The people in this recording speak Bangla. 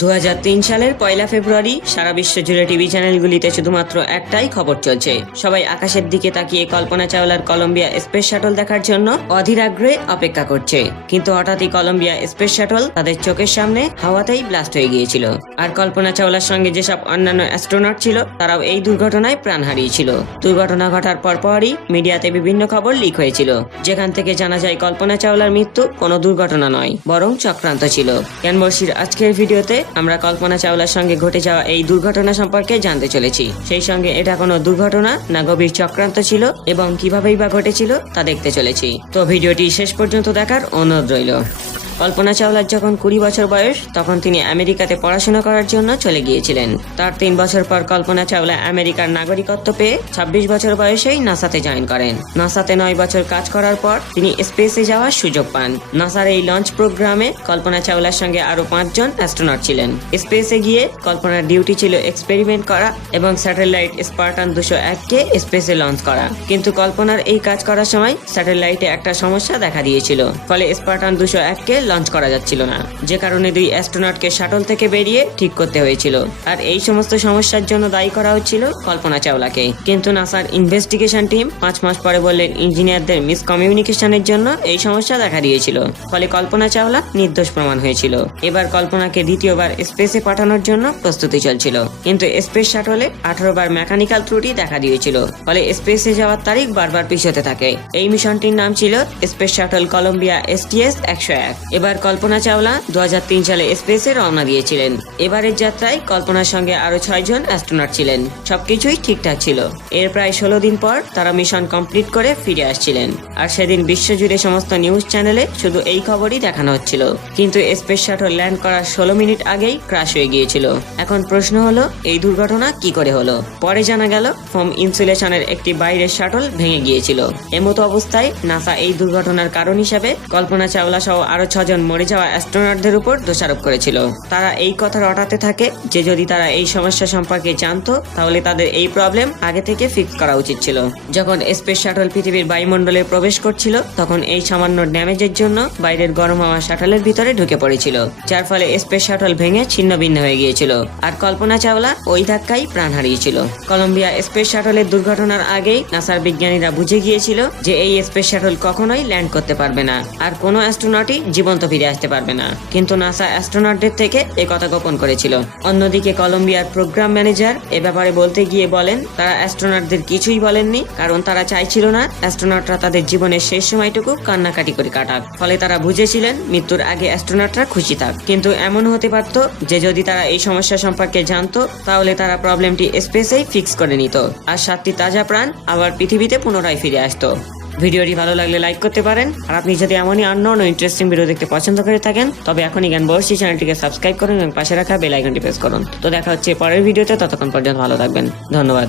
দু হাজার তিন সালের পয়লা ফেব্রুয়ারি সারা বিশ্ব জুড়ে টিভি চ্যানেলগুলিতে শুধুমাত্র একটাই খবর চলছে। সবাই আকাশের দিকে তাকিয়ে কল্পনা চাওলার কলম্বিয়া স্পেস শাটল দেখার জন্য অধীর আগ্রহে অপেক্ষা করছে। কিন্তু হঠাৎই কলম্বিয়া স্পেস শাটল তাদের চোখের সামনে হাওয়াতেই ব্লাস্ট হয়ে গিয়েছিল। আর কল্পনা চাওলার সঙ্গে যেসব অন্যান্য অ্যাস্ট্রোনট ছিল, তারাও এই দুর্ঘটনায় প্রাণ হারিয়েছিল। দুর্ঘটনা ঘটার পরপরই মিডিয়াতে বিভিন্ন খবর লিক হয়েছিল। যেখান থেকে জানা যায়, কল্পনা চাওলার মৃত্যু কোনো দুর্ঘটনা নয়, বরং চক্রান্ত ছিল। ক্যানবর্সির আজকের ভিডিওতে আমরা কল্পনা চাওলার সঙ্গে ঘটে যাওয়া এই দুর্ঘটনা সম্পর্কে জানতে চলেছি। সেই সঙ্গে এটা কোনো দুর্ঘটনা না গভীর চক্রান্ত ছিল এবং কিভাবেই বা ঘটেছিল তা দেখতে চলেছি। তো ভিডিওটি শেষ পর্যন্ত দেখার অনুরোধ রইল। কল্পনা চাওলার যখন কুড়ি বছর বয়স, তখন তিনি আমেরিকাতে পড়াশোনা করার জন্য চলে গিয়েছিলেন। তার তিন বছর পর কল্পনা চাওলা আমেরিকার নাগরিকত্ব পেয়ে ছাব্বিশ বছর বয়সেই নাসাতে জয়েন করেন। নাসাতে নয় বছর কাজ করার পর তিনি স্পেসে যাওয়ার সুযোগ পান। নাসার এই লঞ্চ প্রোগ্রামে কল্পনা চাওলার সঙ্গে আরও পাঁচজন অ্যাস্ট্রোনট ছিলেন। স্পেসে গিয়ে কল্পনার ডিউটি ছিল এক্সপেরিমেন্ট করা এবং স্যাটেলাইট স্পার্টান দুশো এককে স্পেসে লঞ্চ করা। কিন্তু কল্পনার এই কাজ করার সময় স্যাটেলাইটে একটা সমস্যা দেখা দিয়েছিল। ফলে স্পার্টান দুশো এককে লঞ্চ করা যাচ্ছিল না। যে কারণে দুই অ্যাস্ট্রোনটকে শাটল থেকে বেরিয়ে ঠিক করতে হয়েছিল। আর এই সমস্ত সমস্যার জন্য দায়ী করা হচ্ছিল কল্পনা চাওলাকে। কিন্তু নাসার ইনভেস্টিগেশন টিম পাঁচ মাস পরে বললেন ইঞ্জিনিয়ারদের মিসকমিউনিকেশনের জন্য এই সমস্যা দেখা দিয়েছিল। ফলে কল্পনা চাওলা নির্দোষ প্রমাণ হয়েছিল। এবার কল্পনাকে দ্বিতীয়বার স্পেসে পাঠানোর জন্য প্রস্তুতি চলছিল। কিন্তু স্পেস শাটলে আঠারো বার মেকানিক্যাল ত্রুটি দেখা দিয়েছিল। ফলে স্পেসে যাওয়ার তারিখ বারবার পিছোতে থাকে। এই মিশনটির নাম ছিল স্পেস শাটল কলম্বিয়া এসটিএস একশো এক। এবার কল্পনা চাওলা দু হাজার তিন সালে স্পেসে রওনা দিয়েছিলেন। এবারের যাত্রায় কল্পনার সঙ্গে আরও ছয়জন অ্যাস্ট্রোনট ছিলেন। সবকিছুই ঠিকঠাক ছিল। এর প্রায় ষোলো দিন পর তারা মিশন কমপ্লিট করে ফিরে আসছিলেন। আর সেদিন বিশ্বজুড়ে সমস্ত নিউজ চ্যানেলে শুধু এই খবরই দেখানো হচ্ছিল। কিন্তু স্পেস শাটল ল্যান্ড করার ষোলো মিনিট আগেই ক্রাশ হয়ে গিয়েছিল। এখন প্রশ্ন হলো, এই দুর্ঘটনা কি করে হলো? পরে জানা গেল, ফোম ইনসুলেশনের একটি বাইরের শাটল ভেঙে গিয়েছিল। এমতো অবস্থায় নাসা এই দুর্ঘটনার কারণ হিসাবে কল্পনা চাওলা সহ আরও ছজন মরে যাওয়া অ্যাস্ট্রোনটদের উপর দোষারোপ করেছিল। তারা এই কথা রটাতে থাকে যে যদি তারা এই সমস্যা সম্পর্কে জানতো, তাহলে তাদের এই প্রবলেম আগে থেকে ফিক্স করা উচিত ছিল। যখন স্পেস শাটল পৃথিবীর বায়ুমণ্ডলে প্রবেশ করছিল, তখন এই সামান্য ড্যামেজের জন্য বাইরের গরম হাওয়া শাটলের ভিতরে ঢুকে পড়েছিল, যার ফলে স্পেস শাটল ভেঙে ছিন্ন ভিন্ন হয়ে গিয়েছিল, আর কল্পনা চাওলা ওই ধাক্কাই প্রাণ হারিয়েছিল। কলম্বিয়া স্পেস শাটলের দুর্ঘটনার আগেই নাসার বিজ্ঞানীরা বুঝে গিয়েছিল যে এই স্পেস শাটল কখনোই ল্যান্ড করতে পারবে না, আর কোনো অ্যাস্ট্রোনটই জীবন্ত ফিরে আসতে পারবে না। কিন্তু নাসা অ্যাস্ট্রোনটদের থেকে এ কথা গোপন করেছিল। অন্যদিকে কলম্বিয়ার প্রোগ্রাম ম্যানেজার এ ব্যাপারে বলতে গিয়ে বলেন, তারা অ্যাস্ট্রোনটদের কিছুই বলেননি, কারণ তারা চাইছিল না অ্যাস্ট্রোনটরা তাদের জীবনের শেষ সময়টুকু কান্নাকাটি করে কাটাক। ফলে তারা বুঝেছিলেন, মৃত্যুর আগে অ্যাস্ট্রোনটরা খুশি থাক। কিন্তু এমন হতে পারত যে, যদি তারা এই সমস্যা সম্পর্কে জানতো, তাহলে তারা প্রবলেমটি স্পেসেই ফিক্স করে নিত। আর সাতটি তাজা প্রাণ আবার পৃথিবীতে পুনরায় ফিরে আসতো। ভিডিওটি ভালো লাগলে লাইক করতে পারেন। আর আপনি যদি এমনই অন্য অন্য ইন্টারেস্টিং ভিডিও দেখতে পছন্দ করে থাকেন, তবে এখনই জ্ঞান বয়সী চ্যানেলটিকে সাবস্ক্রাইব করুন এবং পাশে রাখা বেল আইকনটি প্রেস করুন। তো দেখা হচ্ছে পরের ভিডিওতে ততক্ষণ পর্যন্ত ভালো থাকবেন। ধন্যবাদ।